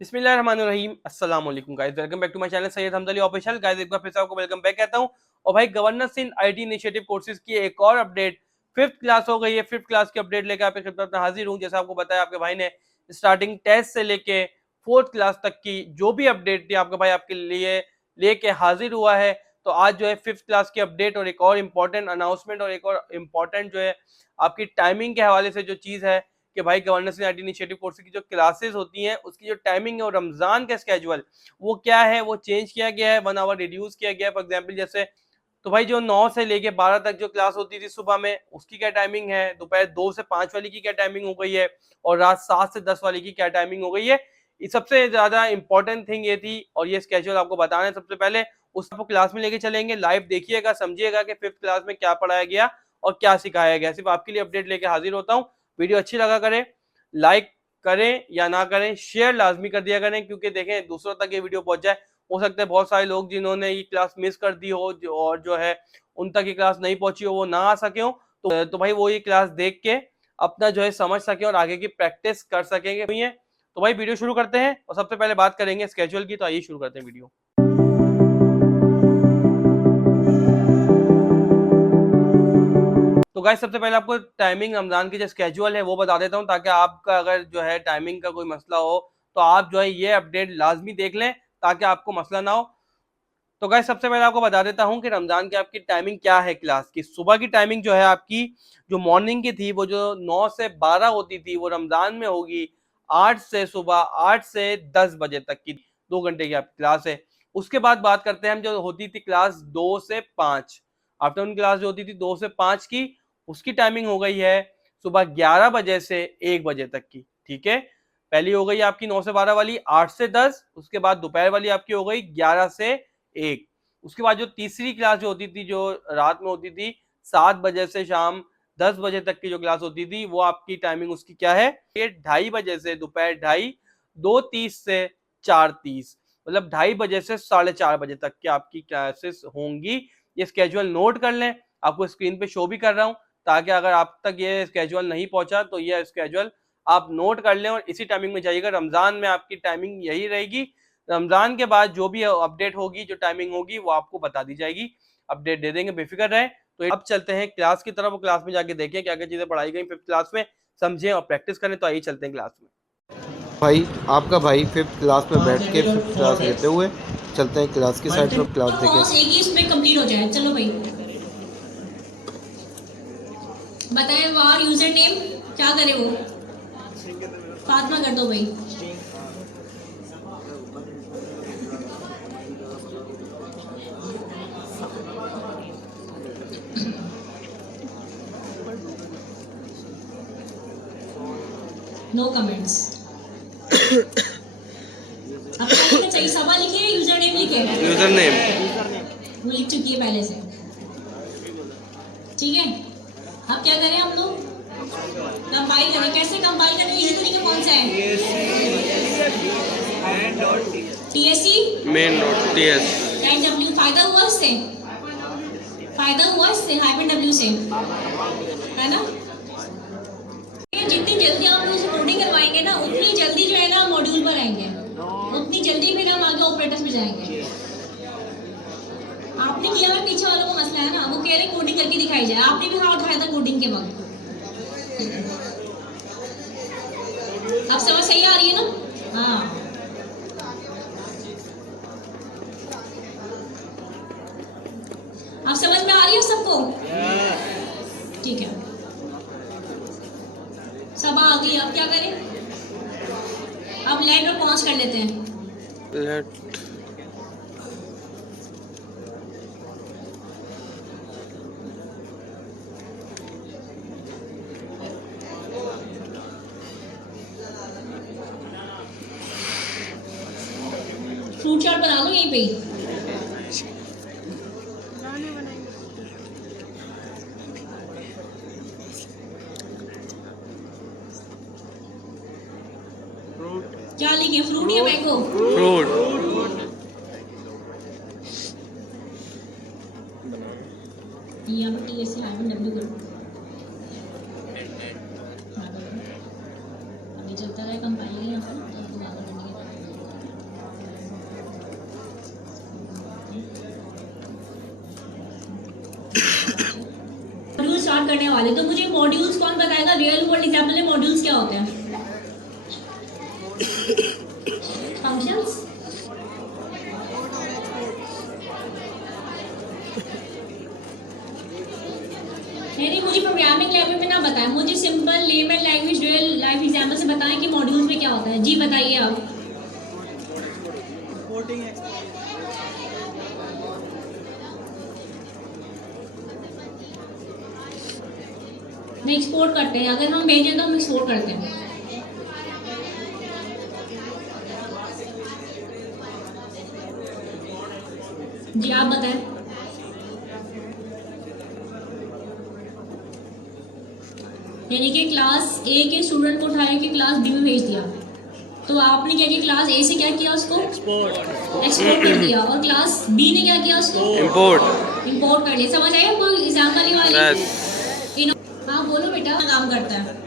बिस्मिल्लाहिर्रहमानिर्रहीम अस्सलाम वालेकुम guys, welcome back to my channel Syed Hamza Ali official. Guys एक बार फिर से आपको वेलकम बैक कहता हूं। और भाई governance in IT initiative courses की एक और अपडेट, फिफ्थ क्लास हो गई है। फिफ्थ क्लास की अपडेट लेकर आपकी खिदमत में हाजिर हूं। जैसा आपको बताया आपके भाई ने स्टार्टिंग टेस्ट से लेके फोर्थ क्लास तक की जो भी अपडेट थी आपका भाई आपके लिए लेके हाजिर हुआ है। तो आज जो है फिफ्थ क्लास की अपडेट और एक और इम्पोर्टेंट अनाउंसमेंट और एक और इम्पोर्टेंट जो है आपकी टाइमिंग के हवाले से जो चीज़ है कि भाई governance in IT initiative course की जो क्लासेस होती हैं उसकी जो टाइमिंग है और रमजान का स्केजुअल वो क्या है, वो चेंज किया गया है, 1 आवर रिड्यूस किया गया है। फॉर एग्जांपल जैसे तो भाई जो 9 से लेके 12 तक जो क्लास होती थी सुबह में उसकी क्या टाइमिंग है, दोपहर 2 से 5 वाली की क्या टाइमिंग हो गई है और रात 7 से 10 वाली की क्या टाइमिंग हो गई है। ये सबसे ज्यादा इंपॉर्टेंट थिंग ये थी और ये स्केजुअल आपको बताना है। सबसे पहले उसको क्लास में लेके चलेंगे, लाइव देखिएगा, समझिएगा कि फिफ्थ क्लास में क्या पढ़ाया गया और क्या सिखाया गया। सिर्फ आपके लिए अपडेट लेके हाजिर होता हूँ। वीडियो अच्छी लगा करें, लाइक करें या ना करें, शेयर लाजमी कर दिया करें, क्योंकि देखें दूसरों तक ये वीडियो पहुंच जाए। हो सकता है बहुत सारे लोग जिन्होंने ये क्लास मिस कर दी हो और जो है उन तक ये क्लास नहीं पहुंची हो, वो ना आ सके हो। तो भाई वो ये क्लास देख के अपना जो है समझ सके और आगे की प्रैक्टिस कर सकेंगे। तो भाई वीडियो शुरू करते हैं और सबसे पहले बात करेंगे स्केजुअल की। तो आइए शुरू करते हैं वीडियो। तो गाइस सबसे पहले आपको टाइमिंग रमजान की जो स्केजुअल है वो बता देता हूँ, ताकि आपका अगर जो है टाइमिंग का कोई मसला हो तो आप जो है ये अपडेट लाजमी देख लें ताकि आपको मसला ना हो। तो गाइस सबसे पहले आपको बता देता हूँ कि रमजान की आपकी टाइमिंग क्या है। क्लास की सुबह की टाइमिंग जो है आपकी, जो मॉर्निंग की थी वो जो 9 से 12 होती थी, वो रमजान में होगी 8 से 10 बजे तक की 2 घंटे की आपकी क्लास है। उसके बाद बात करते हैं हम जो होती थी क्लास 2 से 5, आफ्टरनून क्लास जो होती थी 2 से 5 की, उसकी टाइमिंग हो गई है सुबह 11 बजे से 1 बजे तक की। ठीक है, पहली हो गई आपकी 9 से 12 वाली 8 से 10, उसके बाद दोपहर वाली आपकी हो गई 11 से 1। उसके बाद जो तीसरी क्लास जो होती थी जो रात में होती थी 7 बजे से शाम 10 बजे तक की जो क्लास होती थी वो आपकी टाइमिंग उसकी क्या है, ये 2:30 बजे से दोपहर 2:30, 2:30 से 4:30, मतलब 2:30 बजे से 4:30 बजे तक की आपकी क्लासेस होंगी। ये स्केजुअल नोट कर लें, आपको स्क्रीन पे शो भी कर रहा हूं, ताकि अगर आप तक ये स्केजुअल नहीं पहुंचा तो ये स्केजुअल आप नोट कर लें और इसी टाइमिंग में जाइएगा। रमजान में आपकी टाइमिंग यही रहेगी। रमजान के बाद जो भी अपडेट होगी, जो टाइमिंग होगी वो आपको बता दी जाएगी, अपडेट दे देंगे, बेफिक्र रहें। तो अब चलते हैं क्लास की तरफ, क्लास में जाके देखें क्या क्या चीजें पढ़ाई गई फिफ्थ क्लास में, समझें और प्रैक्टिस करें। तो आइए चलते हैं क्लास में। भाई आपका भाई फिफ्थ क्लास में बैठ के फिफ्थ क्लास लेते हुए चलते हैं क्लास की साइड पर, क्लास देखें। एक ही इसमें कंप्लीट हो जाए। चलो भाई बताएं वार यूजर नेम क्या करे वो, फातिमा कर दो भाई। No comments. अब क्या लिखना चाहिए, सभा लिखे यूजर नेम लिखे? यूजर नेम वो लिख चुकी है पहले से, ठीक है। अब क्या करें हम लोग, कंपाइल करें। कैसे कंपाइल करें, ये तरीका कौन सा है? TSC -w। फायदा हुआ इससे, फायदा हुआ इससे -w से, है ना। जितनी जल्दी आप लोग कोडिंग करवाएंगे ना उतनी जल्दी जो है ना मॉड्यूल पर आएंगे, उतनी जल्दी फिर हम आगे ऑपरेटर्स में जाएंगे। आपने किया है, पीछे वालों को मसला है ना, वो कह रहे कोडिंग करके दिखाई जाए, आपने भी हाथ उठाया था कोडिंग के वक्त। अब समझ सही आ रही है ना? हाँ, अब समझ में आ रही है सबको? ठीक है, सब आ गई। अब क्या करें, अब लेट में पहुंच कर लेते हैं। लेट फ्रूट चाट बना लो यहीं पे ही। क्या लिखे, फ्रूट या मैंगो? फ्रूट। यहाँ पे TSC -w कर दो। अभी चलता रहे कंपाइलिंग यहाँ पर, तो आगे बढ़ने के बाद करने वाले। तो मुझे मॉड्यूल्स कौन बताएगा, रियल वर्ल्ड एग्जाम्पल में मॉड्यूल्स क्या होते हैं? फंक्शंस। नहीं, मुझे प्रोग्रामिंग लैंग्वेज में ना बताएं, मुझे simple layman language real life example से बताएं कि मॉड्यूल्स में क्या होता है। जी बताइए आप। नहीं, एक्सपोर्ट करते हैं, अगर हम भेजें तो हम एक्सपोर्ट करते हैं। जी आप बताएं। यानी कि क्लास ए के स्टूडेंट को उठा के क्लास बी में भेज दिया, तो आपने क्या किया, क्लास ए से क्या किया, उसको एक्सपोर्ट कर दिया, और क्लास बी ने क्या किया, उसको इंपोर्ट कर लिया। समझ आया कोई एग्जाम वाली? हाँ बोलो बेटा, काम करता है।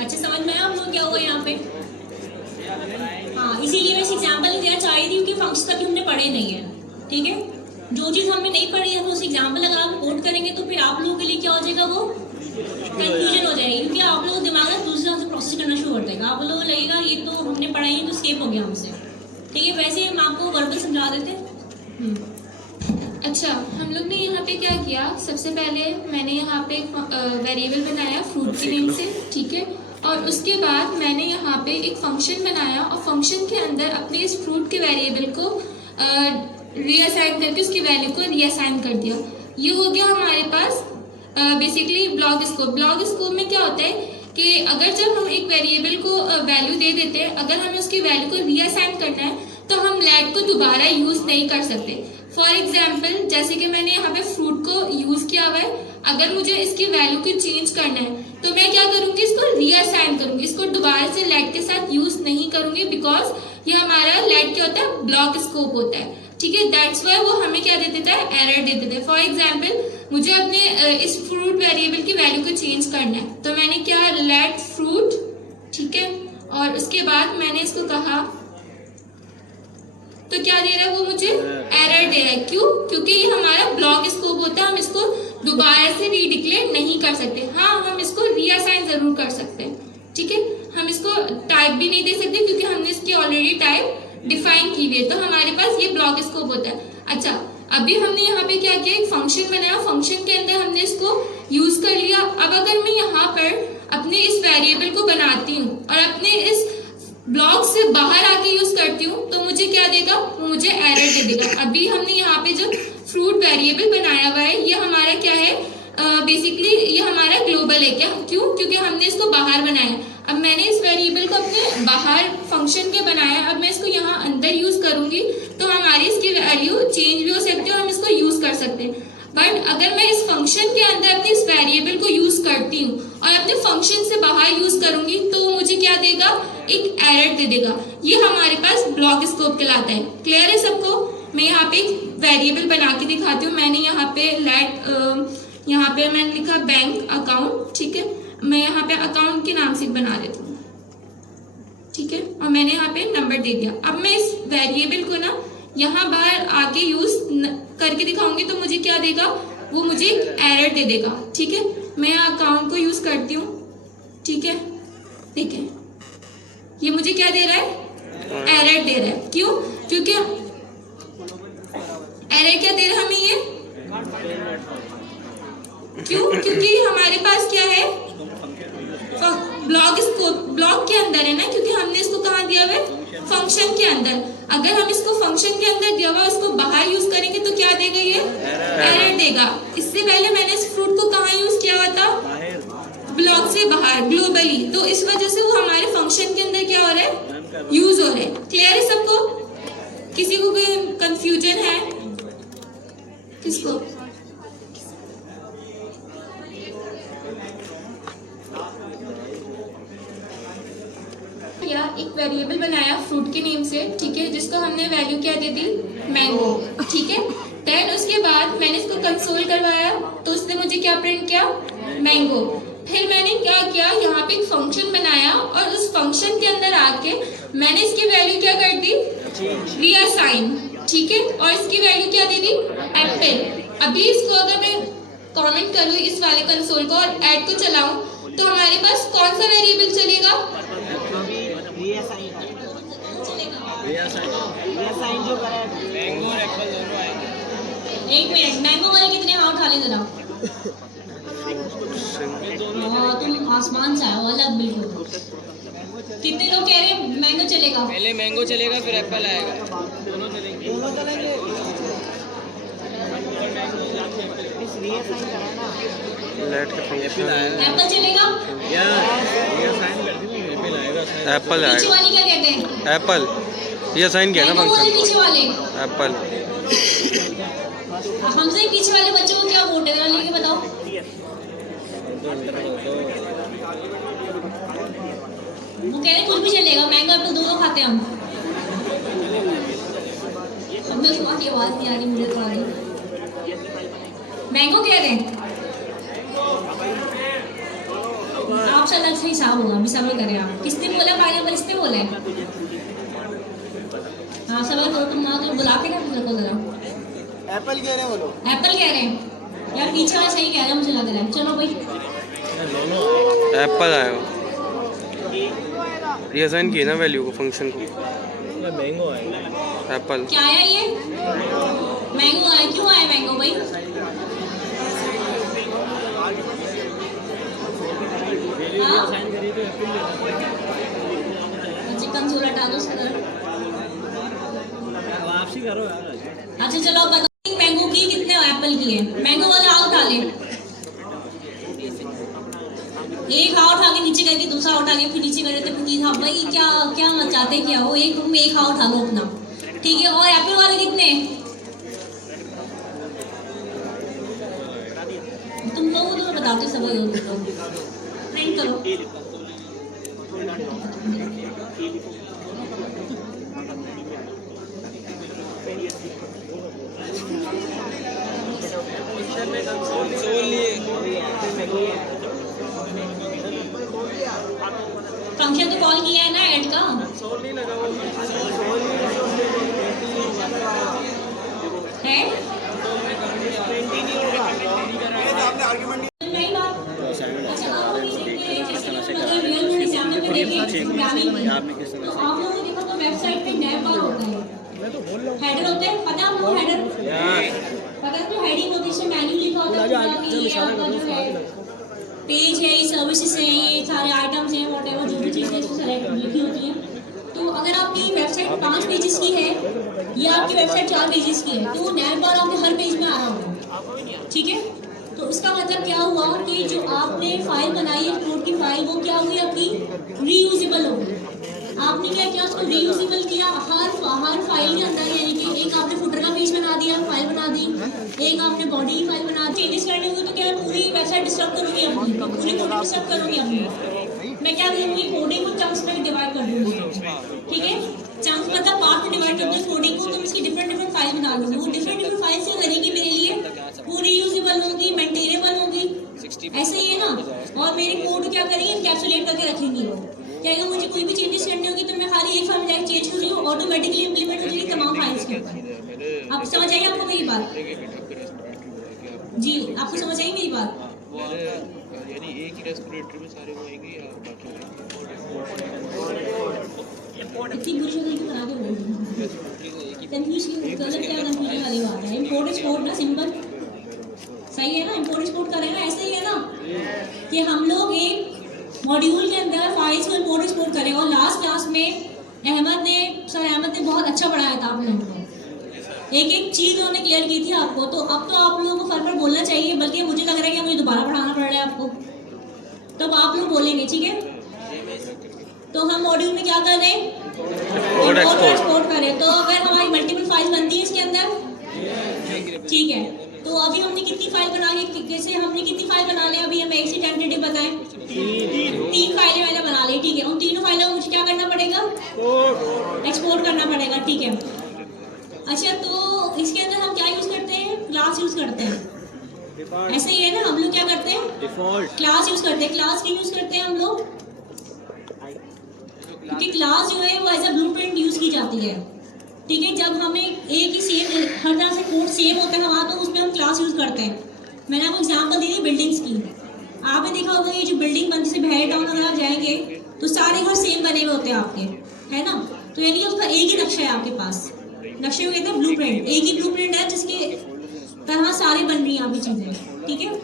अच्छा समझ में आया हम लोग क्या हुआ यहाँ पे? हाँ, इसीलिए मैं एग्जाम्पल नहीं देना चाह रही थी क्योंकि फंक्शन कभी हमने पढ़े नहीं है। ठीक है, जो चीज़ हमने नहीं पढ़ी है उस एग्जाम्पल अगर आप कोट करेंगे तो फिर आप लोगों के लिए क्या हो जाएगा, वो कंफ्यूजन हो जाएगी, क्योंकि आप लोगों दिमाग में दूसरे से प्रोसेस करना शुरू कर देगा। आप लोगों को लगेगा ये तो हमने पढ़ा ही तो स्केप हो गया हमसे। ठीक है, वैसे हम आपको वर्बल समझा देते। अच्छा, हम लोग ने यहाँ पे क्या किया, सबसे पहले मैंने यहाँ पे एक वेरिएबल बनाया फ्रूट के नेम से, ठीक है, और उसके बाद मैंने यहाँ पे एक फंक्शन बनाया और फंक्शन के अंदर अपने इस फ्रूट के वेरिएबल को रीअसाइन करके उसकी वैल्यू को रीअसाइन कर दिया। ये हो गया हमारे पास basically block scope. Block scope में क्या होता है कि अगर जब हम एक वेरिएबल को वैल्यू दे देते हैं, अगर हमें उसकी वैल्यू को रीअसाइन करना है तो हम लेट को दोबारा यूज़ नहीं कर सकते। फॉर एग्जाम्पल, जैसे कि मैंने यहाँ पे फ्रूट को यूज़ किया हुआ है, अगर मुझे इसकी वैल्यू को चेंज करना है तो मैं क्या करूँगी, इसको रीअसाइन करूँगी, इसको दोबारा से लेट के साथ यूज़ नहीं करूँगी, बिकॉज ये हमारा लेट क्या होता है, ब्लॉक स्कोप होता है। ठीक है, दैट्स वाई वो हमें क्या दे देता है, एरर दे देता है। फॉर एग्जाम्पल, मुझे अपने इस फ्रूट वेरिएबल की वैल्यू को चेंज करना है, तो मैंने क्या, लेट फ्रूट, ठीक है, और उसके बाद मैंने इसको कहा तो क्या दे रहा है, वो मुझे एरर दे रहा है। क्यों? क्योंकि ये हमारा ब्लॉक स्कोप होता है, हम इसको दोबारा से रीडिक्लेयर नहीं कर सकते। हाँ, हम इसको रीअसाइन जरूर कर सकते हैं। ठीक है, हम इसको टाइप भी नहीं दे सकते क्योंकि हमने इसकी ऑलरेडी टाइप डिफाइन की हुई है, तो हमारे पास ये ब्लॉक स्कोप होता है। अच्छा, अभी हमने यहाँ पे क्या किया, एक फंक्शन बनाया, फंक्शन के अंदर हमने इसको यूज कर लिया। अब अगर मैं यहाँ पर अपने इस वेरिएबल को बनाती हूँ और अपने इस ब्लॉक से बाहर आके यूज करती हूँ तो मुझे क्या देगा, वो मुझे एरर दे देगा। अभी हमने यहाँ पे जो फ्रूट वेरिएबल बनाया हुआ है, ये हमारा क्या है, बेसिकली ये हमारा ग्लोबल है। क्या? क्यों? क्योंकि हमने इसको बाहर बनाया। अब मैंने इस वेरिएबल को अपने बाहर फंक्शन के बनाया, अब मैं इसको यहाँ अंदर यूज करूंगी तो हमारी इसकी वैल्यू चेंज भी हो सकती है और हम इसको यूज कर सकते हैं। बट अगर मैं इस फंक्शन के अंदर अपने इस वेरिएबल को यूज करती हूँ और अपने फंक्शन से बाहर यूज करूंगी तो वो मुझे क्या देगा, एक एरर दे देगा। ये हमारे पास ब्लॉक स्कोप कहलाता है। क्लियर है सबको? मैं यहाँ पे एक वेरिएबल बना के दिखाती हूँ। मैंने यहाँ पे यहाँ पे मैंने लिखा बैंक अकाउंट, ठीक है, मैं यहाँ पे अकाउंट के नाम से बना देती हूँ, ठीक है, और मैंने यहाँ पे नंबर दे दिया। अब मैं इस वेरिएबल को ना यहाँ बाहर आके यूज करके दिखाऊंगी तो मुझे क्या देगा, वो मुझे एरर दे देगा। ठीक है, मैं अकाउंट को यूज करती हूँ, ठीक है, देखिए ये मुझे क्या दे रहा है, एरर दे रहा है। क्यों? क्योंकि एरर क्या दे रहा है हमें ये, क्यों? क्योंकि हमारे पास क्या है, ब्लॉक के अंदर है ना, क्योंकि हमने इसको कहाँ दिया हुआ है, फंक्शन के अंदर। अगर हम इसको फंक्शन के अंदर दिया हुआ इसको बाहर यूज करेंगे तो क्या देगा, ये एरर देगा। इससे पहले मैंने इस फ्रूट को कहाँ यूज किया हुआ था, ब्लॉक से बाहर, ग्लोबली, तो इस वजह से वो हमारे फंक्शन के अंदर क्या हो रहा है, यूज हो रहा है। क्लियर है सबको? किसी को कोई कंफ्यूजन है? किसको? या एक वेरिएबल बनाया फ्रूट के नेम से, ठीक है, जिसको हमने वैल्यू क्या दे दी, मैंगो, ठीक है। देन उसके बाद मैंने इसको कंसोल करवाया तो उसने मुझे क्या प्रिंट किया, मैंगो। फिर मैंने क्या किया, यहाँ पे एक फंक्शन बनाया और उस फंक्शन के अंदर आके मैंने इसकी वैल्यू क्या कर दी, रीअसाइन, ठीक है, और इसकी वैल्यू क्या दे दी, एप्पल। अभी इसको अगर मैं कमेंट करूँ इस वाले कंसोल को और ऐड को चलाऊं तो हमारे पास कौन सा वेरिएबल चलेगा, एक मिनट, मैंगो वाले कितने हाथ उठा ले जरा। तुम आसमान से आए हो अलग बिल्कुल। कितने लोग कह रहे हैं मैंगो चलेगा? पहले मैंगो चलेगा फिर एप्पल आएगा। एप्पल चलेगा? एप्पल पीछे आएगा। वाली क्या कहते हैं? एप्पल ये साइन किया ना मैंगो वाले फंक्शन पीछे वाले। एप्पल। हमसे पीछे वाले बच्चों को क्या वोट है, जरा लेके बताओ। वो कह रहे कुछ भी चलेगा, मैंगो एप्पल दोनों खाते हैं हम। की आवाज नहीं आ रही मुझे तो आ रही। मैंगो कह रहे हैं आपसे अलग से हिसाब होगा, अभी सबर करें आप। किसने बोला पाइनएप्पल, इसने बोला है? हाँ सबर करो तुम ना, तो बुला के ना रखो जरा। एप्पल कह रहे हैं वो लोग, एप्पल कह रहे हैं यार, पीछे वाला सही कह रहा है मुझे लग रहा है। चलो भाई एप्पल आएगा। ये साइन किया ना वैल्यू को, फंक्शन को। मैंगो आएगा। एप्पल क्या आया ये? मैंगो आया, क्यों आया मैंगो भाई? कंसोल हटा दो सर। वापसी करो यार। अच्छा चलो अब बताओ मैंगो की कितने एप्पल की है? मैंगो वाला हाथ उठा ले, एक हाथ उठा के नीचे करके दूसरा उठा के फिर नीचे करे, फिर तीसरा। भाई क्या क्या मचाते क्या हो? एक में एक हाथ उठा लो अपना, ठीक है। और एप्पल वाले कितने? तुम लोगों तो मैं बताती हूँ, सब प्रिंट करो। फंक्शन तो कॉल किया है ना ऐड का? है नहीं बात। अच्छा आप अगर रियल वर्ल्ड एग्जाम्पल में देखें प्रोग्रामिंग की, तो आप लोगों ने देखा तो वेबसाइट पे नैव बार होता है, हेडर होते हैं, पता है आपको हेडर? पता है जो हेडिंग होती है इसमें मेन्यू लिखा होता है कि ये आपका जो है पेज है, ये सर्विसेज है, ये सारे आइटम्स हैं, व्हाटएवर जो भी चीज़ें इसमें सेलेक्ट लिखी होती हैं। तो अगर आपकी वेबसाइट 5 पेजेस की है या आपकी वेबसाइट 4 पेजेस की है, तो वो नैव बार आपके हर पेज में आ रहा होगा, ठीक है। तो इसका मतलब क्या हुआ कि जो आपने फाइल बनाई है कोड की फाइल, वो क्या हुई आपकी रीयूजेबल हो गई। आपने क्या किया, उसको रीयूजेबल किया हर फाइल के अंदर, यानी कि एक आपने फुटर का पेज बना दिया, फाइल बना दी, एक आपने बॉडी की फाइल बना दी। चेंजेस करने हुए तो क्या पूरी वेबसाइट डिस्टर्ब करूँगी अपनी, पूरी कोडिंग डिस्टर्ब करूँगी अपनी। मैं क्या करूँगी, कोडिंग को चंक्स में डिवाइड कर दूँगी, ठीक है। चंक्स मतलब पार्ट में डिवाइड कर दूँगी कोडिंग को, तो इसकी डिफरेंट फाइल बना लूँगी। वो डिफरेंट फाइल से करेगी मेरे लिए, वो रीयूजेबल होंगी, मेंटेनेबल होंगी, ऐसे ही है ना। और मेरे कोड क्या करेंगे, एनकैप्सुलेट करके रखेंगी। वो क्या है, मुझे कोई भी चेंजेस करनी होगी तो मैं खाली एक फाइल जाकर चेंज कर रही हूँ, ऑटोमेटिकली इंप्लीमेंट हो जाएगी तमाम फाइल्स के ऊपर। आप समझ आइए आपको मेरी बात? जी आपको समझ आई मेरी बात? यानी एक ही रेस्पिरेटरी में सारे होंगे या बाकी? इतनी बुरी शक्ल की बना के बोल रही हूँ, कंफ्यूज कलर क्या कंफ्यूजन वाली बात है। इंपोर्ट एक्सपोर्ट ना सिंपल सही है ना, इंपोर्ट एक्सपोर्ट करें ना, ऐसे ही है ना कि हम लोग एक मॉड्यूल के अंदर फाइल्स को इंपोर्ट एक्सपोर्ट करें। और लास्ट क्लास में सर अहमद ने बहुत अच्छा पढ़ाया था आप लोगों को, एक एक चीज़ उन्होंने क्लियर की थी आपको। तो अब तो आप लोगों को फर बोलना चाहिए, बल्कि मुझे लग रहा है कि मुझे दोबारा पढ़ाना पड़ रहा है आपको, तो अब आप लोग बोलेंगे, ठीक है। तो हम मॉड्यूल में क्या कर रहे हैं, इंपोर्ट एक्सपोर्ट कर रहे हैं। तो अगर हमारी मल्टीपल फाइल बनती है इसके अंदर, ठीक है। तो अभी हमने कितनी फाइल बना ली, कैसे हमने कितनी फाइल बना ली, अभी हमें एक सी टेंटेटिव बताएं। 3 फाइलें मैंने बना ली, ठीक है। उन तीनों फाइलों को मुझे क्या करना पड़ेगा, क्लास यूज करते हैं, ऐसे ही है ना। हम लोग क्या करते हैं, डिफॉल्ट क्लास यूज करते हैं। क्लास क्यों यूज करते हैं हम लोग, क्योंकि क्लास जो है वो एज अ ब्लूप्रिंट यूज की जाती है, ठीक है। जब हमें एक ही सेम हर तरह से कोड सेम होता है वहाँ, तो उसमें हम क्लास यूज करते हैं। मैंने आपको एग्जांपल दी थी बिल्डिंग्स की। आपने देखा होगा ये जो बिल्डिंग बनती है बहर टाउन अगर आप जाएंगे तो सारे घर सेम बने हुए होते हैं आपके, है ना। तो यानी उसका एक ही नक्शा है आपके पास, नक्शे को कहते हैं ब्लूप्रिंट। एक ही ब्लूप्रिंट है जिसके तरह सारी बन रही हैं आपकी चीजें, ठीक है।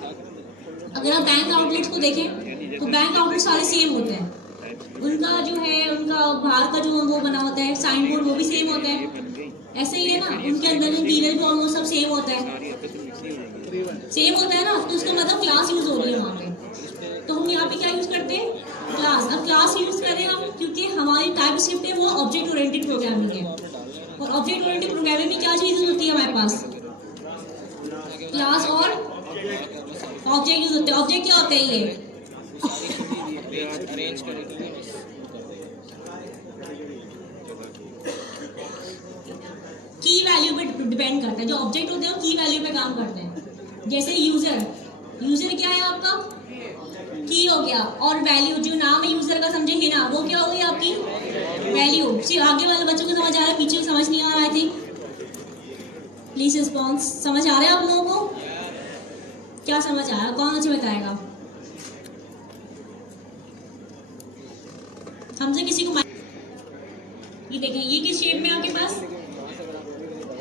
अगर आप बैंक आउटलेट्स को देखें तो बैंक आउटलेट सारे सेम होते हैं, उनका जो है उनका बाहर का जो वो बना होता है साइन बोर्ड वो भी सेम होता है, ऐसे ही है ना। उनके अंदर इंटीरियर भी ऑलमोस्ट सब सेम होता है, सेम होता है ना। तो उसका मतलब क्लास यूज हो रही है वहाँ पे। तो हम यहाँ पे क्या यूज करते हैं, क्लास। अब क्लास यूज करें हम क्योंकि हमारी टाइपस्क्रिप्ट है वो ऑब्जेक्ट ओरिएंटेड प्रोग्रामिंग है, और ऑब्जेक्ट ओरिएंटेड प्रोग्रामिंग में क्या चीज होती है हमारे पास, क्लास और ऑब्जेक्ट यूज होते हैं। ऑब्जेक्ट क्या होते हैं, ये अरेंज करेंगे। की वैल्यू पे डिपेंड करता है। जो ऑब्जेक्ट होते हैं वो की वैल्यू पे काम करते हैं। जैसे यूजर, यूजर क्या है आपका, की हो गया, और वैल्यू जो नाम है यूजर का समझे हिना, वो क्या हो गई आपकी वैल्यू। सिर्फ आगे वाले बच्चों को समझ आ रहा है, पीछे समझ नहीं आ रहा थी, प्लीज रिस्पॉन्स। समझ आ रहा है आप लोगों को, क्या समझ आ रहा है, कौन मुझे बताएगा। हमसे किसी को ये देखें, ये किस शेप में आपके पास,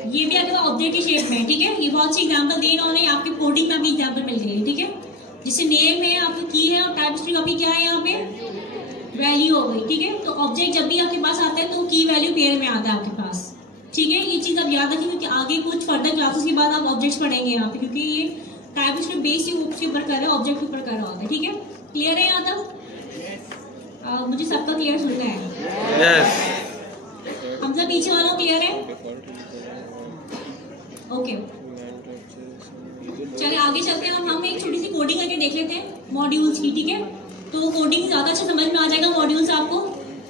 ये भी आपके पास ऑब्जेक्ट की शेप में, ठीक है। ये बहुत सी एग्जांपल दी इन्होंने, आपके कोडिंग में आपकी एग्जांपल मिल गई है, ठीक है। जिससे नेम है, आपकी की है, और टाइपस्क्रिप्ट आपकी क्या है यहाँ पे वैल्यू हो गई, ठीक है। तो ऑब्जेक्ट जब भी आपके पास आता है तो की वैल्यू पेयर में आता है आपके पास, ठीक है। ये चीज़ आप याद रखें क्योंकि आगे कुछ फर्दर क्लासेस के बाद आप ऑब्जेक्ट्स पढ़ेंगे यहाँ पे, क्योंकि ये टाइपस्क्रिप्ट बेस के ऊपर कर रहे हैं, ऑब्जेक्ट के ऊपर कर रहा होता है, ठीक है। क्लियर है यहाँ तक, मुझे सबका क्लियर सुनना है। यस हम सब पीछे वालों क्लियर है, ओके। चलिए आगे चलते हैं। हम एक छोटी सी कोडिंग करके देख लेते हैं मॉड्यूल्स की, ठीक है। तो कोडिंग ज़्यादा अच्छा समझ में आ जाएगा मॉड्यूल्स आपको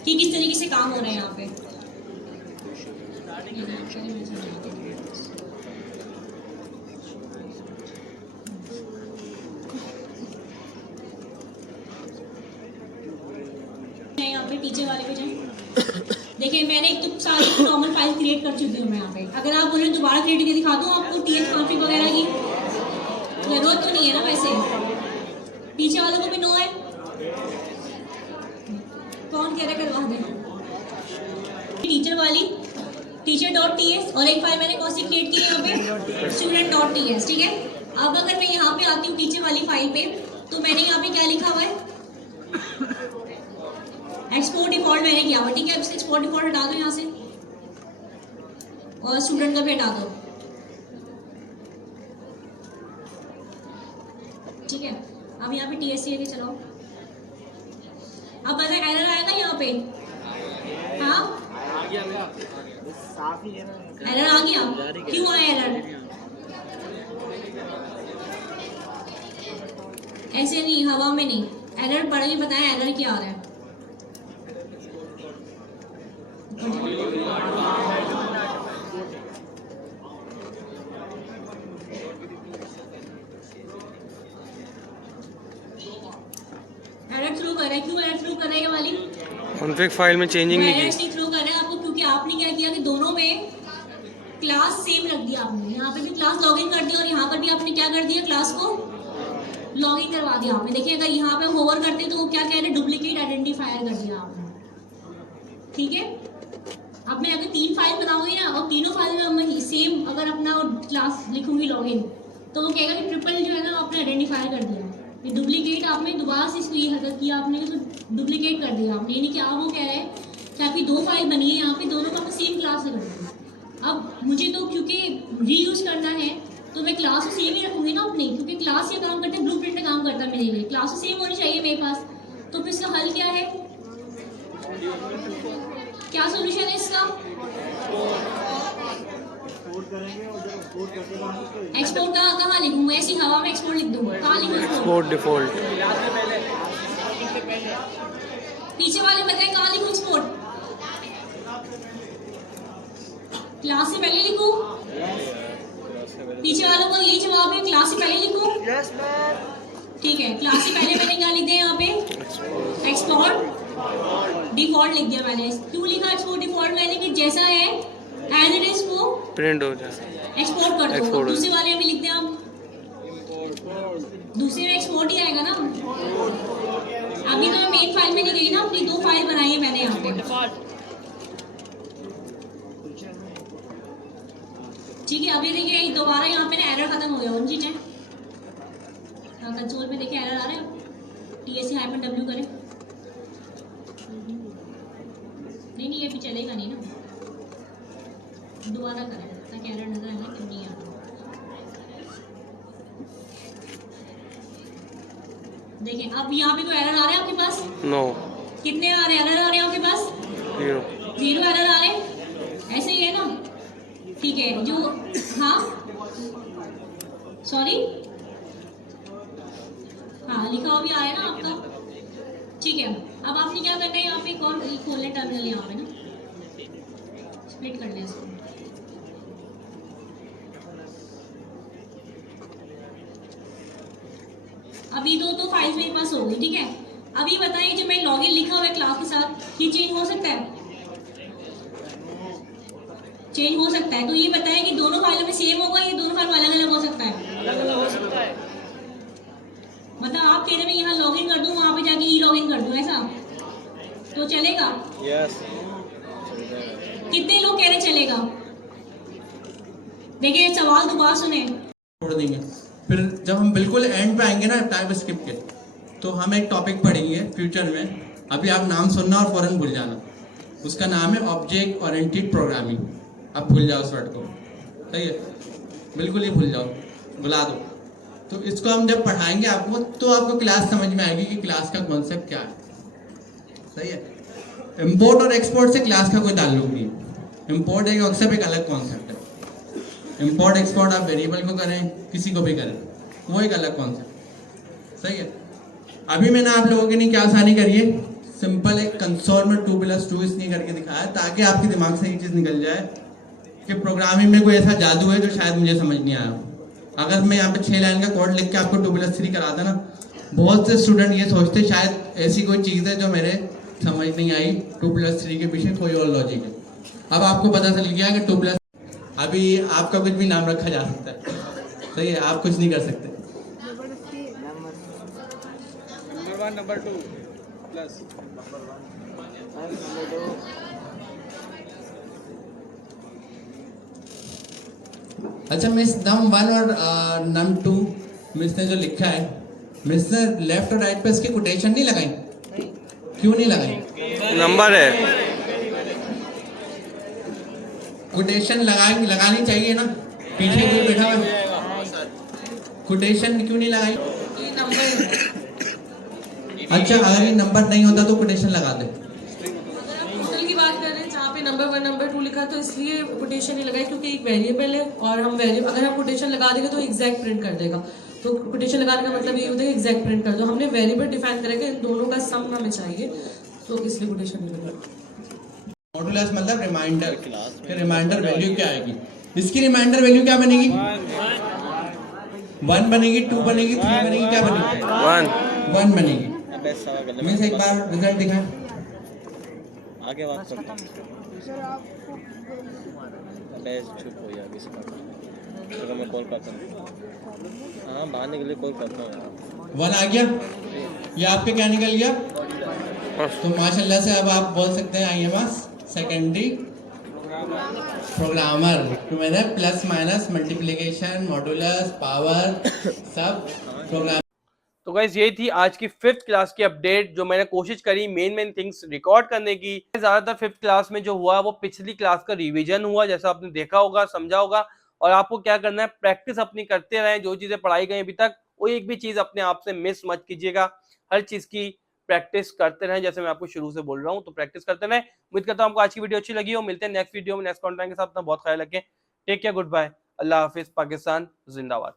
कि किस तरीके से काम हो रहे हैं यहाँ पे। यहाँ पे टीचर वाले पे जाए, देखिए मैंने एक तो सारी नॉर्मल फाइल क्रिएट कर चुकी हूँ मैं यहाँ पे। अगर आप बोले दोबारा क्रिएट करके दिखा दूँ आपको टीएच कॉन्फ़िग वगैरह की, जरूरत तो नहीं है ना वैसे। पीछे वालों को भी नो है, कौन कह रहा है करवा दें। टीचर वाली teacher.ts और एक फाइल मैंने कौन सी क्रिएट की है यहाँ पे, student.ts, ठीक है। अब अगर मैं यहाँ पे आती हूँ टीचर वाली फाइल पे, तो मैंने यहाँ पे क्या लिखा हुआ है, एक्सपोर्ट डिफॉल्ट मैंने किया हुआ, ठीक है। अब एक्सपोर्ट डिफॉल्ट हटा दो यहाँ से और स्टूडेंट का भी हटा दो, ठीक है। अब यहाँ पे TSC लेके चलो। अब पता है एरर आएगा यहाँ पे, हाँ एरर आ गया, क्यों आया एरर, ऐसे नहीं हवा में नहीं, एरर पढ़ के बताया एरर क्या आ रहा है। एरर थ्रू कर रहा है, क्यों एरर थ्रू कर रहा है ये वाली, कॉन्फ़िग फाइल में चेंजिंग नहीं एरर्स की। नहीं थ्रू कर रहा है आपको, क्योंकि आपने क्या किया कि दोनों में क्लास सेम रख दिया आपने। यहाँ पे भी क्लास लॉगिन कर दिया और यहाँ पर भी आपने क्या कर दिया, क्लास को लॉगिन करवा दिया आपने। देखिए अगर यहाँ पे होवर करते तो वो क्या कह रहे हैं, डुप्लीकेट आइडेंटिफायर कर दिया आपने, ठीक है। अब मैं अगर 3 फाइल बनाऊंगी ना और तीनों फाइल में मैं सेम अगर अपना क्लास लिखूंगी लॉगिन, तो वो कहेगा कि ट्रिपल जो है ना आपने आइडेंटिफाई कर दिया, ये डुप्लीकेट आपने दोबारा से इसको ये हरकत किया आपने, तो डुप्लीकेट कर दिया आपने। यानी कि आप वो कह रहे हैं कि आपकी 2 फाइल बनी है यहाँ पे, दोनों को आपने सेम क्लास से कर दिया। अब मुझे तो क्योंकि रीयूज करना है तो मैं क्लास तो सेम ही रखूंगी ना अपनी, क्योंकि क्लास ये काम करते हैं, ब्लूप्रिंट में काम करता है मेरे लिए, क्लास तो सेम होनी चाहिए मेरे पास। तो फिर इसका हल क्या है, क्या सोल्यूशन है इसका, एक्सपोर्ट कहाँ लिखूँ, ऐसी हवा में एक्सपोर्ट लिख दूँ, कहाँ लिखूँ, एक्सपोर्ट डिफॉल्ट, पीछे वाले बताएं कहाँ लिखूँ एक्सपोर्ट, क्लास से पहले लिखूँ, पीछे वालों का यही जवाब है, क्लास से पहले लिखो। Yes ma'am. ठीक है, क्लास से पहले मैंने क्या लिख दिया यहाँ पे, एक्सपोर्ट डिफॉल्ट लिख दिया मैंने। क्यों लिखा एक्सपोर्ट डिफॉल्ट? मैंने कि जैसा है एज इट इज वो प्रिंट हो जाए, एक्सपोर्ट कर दो। Export हो दूसरे वाले में लिख दें आप, दूसरे में एक्सपोर्ट ही आएगा ना। अभी तो मैं मेन फाइल में नहीं गई ना, अपनी 2 फाइल बनाई है मैंने यहाँ पे। ठीक है, अभी देखिए दोबारा यहाँ पे ना एरर खत्म हो गया। उन चीजें कंसोल में देखिए एरर आ रहा है, TSC-W करें। नहीं ये भी चलेगा नहीं ना, दोबारा करें ताकि एरर नजर आए क्यों नहीं आ रहा। देखिए अब यहाँ पे कोई एरर आ रहा है आपके पास? नो, कितने आ रहे हैं एरर आ रहे हैं आपके पास? 0 एरर आ रहे हैं, ऐसे ही है ना। ठीक है, जो हाँ सॉरी हाँ लिखा हुआ भी आया ना आपका। ठीक है, अब आपने क्या करना है, यहाँ पे कौन खोलने टर्मिनल यहाँ पे ना, स्प्लिट कर लें इसको। अभी दो फाइल्स मेरे पास हो गई। ठीक है, अभी बताइए जो मैं लॉगिन लिखा हुआ है क्लास के साथ, ये चेंज हो सकता है? चेंज हो सकता है। तो ये बताइए कि दोनों फाइलों में सेम होगा, ये दोनों फाइल अलग अलग हो सकता है? अलग अलग हो सकता है। मतलब आप कह रहे हैं मैं यहाँ लॉगिन कर दूँ, वहाँ पे जाके ई लॉगिन कर दूँ, ऐसा तो चलेगा? यस। कितने लोग कह रहे चलेगा? देखिए सवाल दोबारा सुने। छोड़ देंगे, फिर जब हम बिल्कुल एंड पे आएंगे ना टाइप स्क्रिप्ट के, तो हम एक टॉपिक पढ़ेंगे फ्यूचर में। अभी आप नाम सुनना और फौरन भूल जाना। उसका नाम है ऑब्जेक्ट ओरिएंटेड प्रोग्रामिंग। आप भूल जाओ उस वर्ड को, सही है? बिल्कुल ही भूल जाओ, भुला दो। तो इसको हम जब पढ़ाएंगे आपको, तो आपको क्लास समझ में आएगी कि क्लास का कॉन्सेप्ट क्या है, सही है? इंपोर्ट और एक्सपोर्ट से क्लास का कोई ताल्लुक नहीं है। इंपोर्ट एक एक्सेप्ट एक अलग कॉन्सेप्ट है। इंपोर्ट एक्सपोर्ट आप वेरिएबल को करें, किसी को भी करें, वो एक अलग कॉन्सेप्ट, सही है? अभी मैंने आप लोगों के लिए क्या आसानी करी है, सिंपल एक कंसोल में 2+2 इसलिए करके दिखाया ताकि आपके दिमाग से ये चीज़ निकल जाए कि प्रोग्रामिंग में कोई ऐसा जादू है जो शायद मुझे समझ नहीं आया। अगर मैं यहाँ पे 6 लाइन का कोड लिख के आपको 2+3 कराता ना, बहुत से स्टूडेंट ये सोचते शायद ऐसी कोई चीज़ है जो मेरे समझ नहीं आई, 2+3 के पीछे कोई और लॉजिक है। अब आपको पता चल गया कि 2+, अभी आपका कुछ भी नाम रखा जा सकता है, सही है? आप कुछ नहीं कर सकते। नंबर 1 नंबर 2 प्लस अच्छा मिस नम 1 और नम 2 मिस ने जो लिखा है, मिस ने लेफ्ट और राइट पे इसकी कोटेशन नहीं लगाई? क्यों नहीं लगाई? नंबर है, कोटेशन लगानी चाहिए ना, पीछे कोई बैठा हुआ है, कोटेशन क्यों नहीं लगाई? अच्छा अगर ये नंबर नहीं होता तो कोटेशन लगा दे। टोटल की बात कर रहे हैं जहाँ पे नंबर 1 नंबर 2 लिखा, तो इसलिए कोटेशन नहीं लगाई क्योंकि एक वेरिएबल है और हम वेरिएबल अगर हम कोटेशन लगा देंगे तो एग्जैक्ट प्रिंट कर देगा। तो कोटेशन लगाने का मतलब ये होता है एग्जैक्ट प्रिंट कर दो। हमने वेरिएबल डिफाइन करेंगे, इन दोनों का सम हमें चाहिए, तो इसलिए कोटेशन नहीं लगाई। मॉडुलस मतलब रिमाइंडर, कि रिमाइंडर वैल्यू क्या आएगी? इसकी रिमाइंडर वैल्यू क्या बनेगी? 1 बनेगी, 2 बनेगी, 3 बनेगी, क्या बनेगी? 1 बनेगी। मीन्स एक बार रिजल्ट दिखाएं। आगे बात करते हैं। अबे चुप हो यार, इसका तो मैं कॉल करता हूँ। हाँ बाहर निकले कॉल करता हूँ यार। 1 आ गया, ये आपके क्या निकल गया? तो माशाल्लाह से अब आप बोल सकते हैं IMS सेकेंडरी प्रोग्रामर। तो मैंने plus minus multiplication modulus power सब प्रोग्राम। तो गाइस ये थी आज की 5th क्लास की अपडेट, जो मैंने कोशिश करी मेन थिंग्स रिकॉर्ड करने की। ज्यादातर 5th क्लास में जो हुआ वो पिछली क्लास का रिवीजन हुआ, जैसा आपने देखा होगा, समझा होगा। और आपको क्या करना है, प्रैक्टिस अपनी करते रहें। जो चीजें पढ़ाई गई अभी तक, वो एक भी चीज अपने आप से मिस मत कीजिएगा। हर चीज की प्रैक्टिस करते रहें, जैसे मैं आपको शुरू से बोल रहा हूँ, तो प्रैक्टिस करते रहें। उम्मीद करता हूँ आपको आज की वीडियो अच्छी लगी हो। मिलते हैं नेक्स्ट वीडियो में नेक्स्ट कंटेंट के साथ। बहुत ख्याल रखें। टेक केयर, गुड बाय, अल्लाह हाफिज, पाकिस्तान जिंदाबाद।